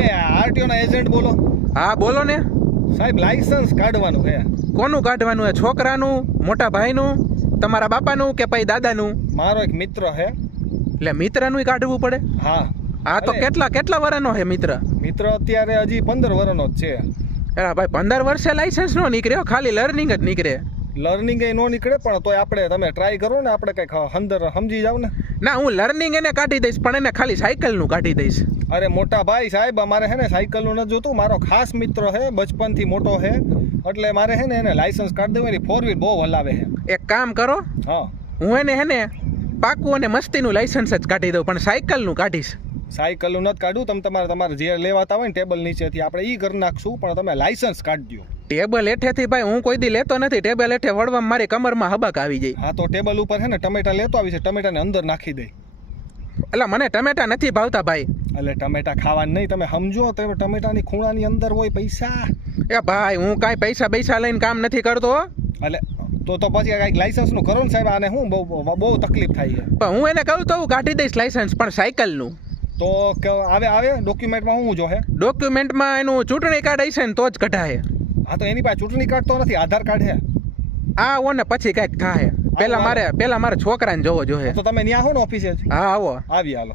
એ RTO ના agent બોલો? હા બોલો ને. સાહેબ લાયસન્સ કાઢવાનું છે. કોનું કાઢવાનું હે? છોકરાનું, મોટા ભાઈનું, તમારા બાપાનું કે પછી દાદાનું? મારો એક મિત્ર છે. એટલે મિત્રનું કાઢવું પડે? હા. હા તો કેટલા વર્ષનો છે મિત્ર? મિત્ર અત્યારે હજી 15 વર્ષનો જ છે. અરે ભાઈ 15 વર્ષે લાયસન્સ નો નીકળ્યો, ખાલી લર્નિંગ જ નીકળે. લર્નિંગ એ નો નીકળે પણ તોય આપણે તમે ટ્રાય કરો ને, આપણે કંઈક અંદર સમજી જાવ ને. ના હું લર્નિંગ એને કાઢી દઈશ, પણ એને ખાલી સાયકલનું કાઢી દઈશ. અરે મોટા ભાઈ સાહેબ, અમારે છે ને સાયકલનું નથી જોતું. મારો ખાસ મિત્ર છે, બચપનથી મોટો છે, એટલે મારે છે ને એને લાયસન્સ કાઢી દેવું. એની 4 વ્હીલ બહુ હલાવે છે. એક કામ કરો, હા હું એને પાકું અને મસ્તીનું લાયસન્સ જ કાઢી દઉં, પણ સાયકલનું કાઢીશ. સાયકલનું નથી કાઢવું. તમે તમારે જે લેવાતા હોય ને ટેબલ નીચેથી આપણે ઈ કરી નાખશું, પણ તમે લાયસન્સ કાઢી દો. ટેબલ હેઠેથી ભાઈ હું કોઈ દી લેતો નથી. ટેબલ હેઠે વળવામાં મારી કમરમાં હબક આવી જાય. હા તો ટેબલ ઉપર છે ને ટમેટા લેતો આવી છે, ટમેટાને અંદર નાખી દે. એટલે મને ટમેટા નથી ભાવતા ભાઈ. એટલે ટમેટા ખાવાનું નહીં, તમે સમજો. તમે ટમેટાની ખૂણાની અંદર હોય પૈસા. એ ભાઈ હું કાંઈ પૈસા લઈને કામ નથી કરતો. એટલે તો પછી કાંઈક લાયસન્સનું કરો ને સાહેબ. આને શું બહુ તકલીફ થાય છે. પણ હું એને કહું તો હું કાઢી દઈશ લાયસન્સ, પણ સાયકલનું. તો આવે ડોક્યુમેન્ટમાં શું જોશે? ડોક્યુમેન્ટમાં એનું ચૂંટણી કાર્ડ હશે ને તો જ કઢાય. હા તો એની પાસે ચૂંટણી કાર્ડ તો નથી, આધાર કાર્ડ છે. આવો ને પછી કંઈક થાય. પેલા મારે છોકરાને જોવો જોઈએ. તો તમે ત્યાં હો ને ઓફિસે જ? હા આવો. આવી હાલો.